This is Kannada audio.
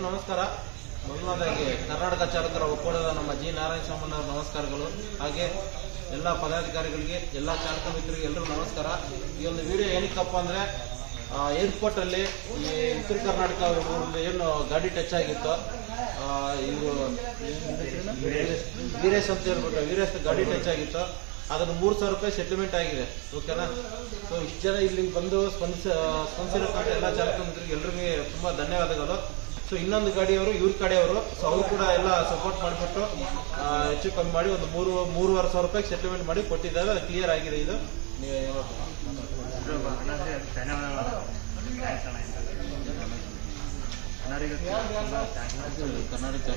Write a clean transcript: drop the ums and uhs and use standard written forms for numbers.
ಎಲ್ರಿಗೂ ನಮಸ್ಕಾರ. ಮೊದಲನೇದಾಗಿ ಕರ್ನಾಟಕ ಚಾಲಕರ ಒಕ್ಕೂಟದ ನಮ್ಮ ಜಿ ನಾರಾಯಣ ಸ್ವಾಮಣ್ಣವರ ನಮಸ್ಕಾರಗಳು. ಹಾಗೆ ಎಲ್ಲ ಪದಾಧಿಕಾರಿಗಳಿಗೆ, ಎಲ್ಲ ಚಾಲಕ ಮಿತ್ರರಿಗೆ ಎಲ್ಲರಿಗೂ ನಮಸ್ಕಾರ. ಈ ಒಂದು ವಿಡಿಯೋ ಏನಕ್ಕಪ್ಪ ಅಂದರೆ, ಏರ್ಪೋರ್ಟಲ್ಲಿ ಈ ಉತ್ತರ ಕರ್ನಾಟಕ ಏನು ಗಾಡಿ ಟಚ್ ಆಗಿತ್ತು, ಇದು ವೀರೇಶ್ ಅಂತ ಹೇಳ್ಬಿಟ್ಟು ವೀರೇಶ್ ಗಾಡಿ ಟಚ್ ಆಗಿತ್ತು. ಅದನ್ನು 3,000 ರೂಪಾಯಿ ಸೆಟ್ಲ್ಮೆಂಟ್ ಆಗಿದೆ. ಓಕೆನಾ? ಸೊ ಇಷ್ಟು ಜನ ಇಲ್ಲಿ ಬಂದು ಸ್ಪಂದಿಸಿರೋಕ್ಕಂತ ಎಲ್ಲ ಚಾಲಕ ಮಿತ್ರರಿಗೆ ಎಲ್ರಿಗೂ ತುಂಬ ಧನ್ಯವಾದಗಳು. ಸೊ ಇನ್ನೊಂದು ಗಾಡಿಯವರು ಇವ್ರ ಕಡೆಯವರು, ಸೊ ಅವರು ಕೂಡ ಎಲ್ಲ ಸಪೋರ್ಟ್ ಮಾಡಿಬಿಟ್ಟು ಹೆಚ್ಚು ಕಮ್ಮಿ ಮಾಡಿ ಒಂದು 3,500 ರೂಪಾಯಿ ಸೆಟ್ಲ್ಮೆಂಟ್ ಮಾಡಿ ಕೊಟ್ಟಿದ್ದಾರೆ. ಅದು ಕ್ಲಿಯರ್ ಆಗಿದೆ. ಇದು ಕರ್ನಾಟಕ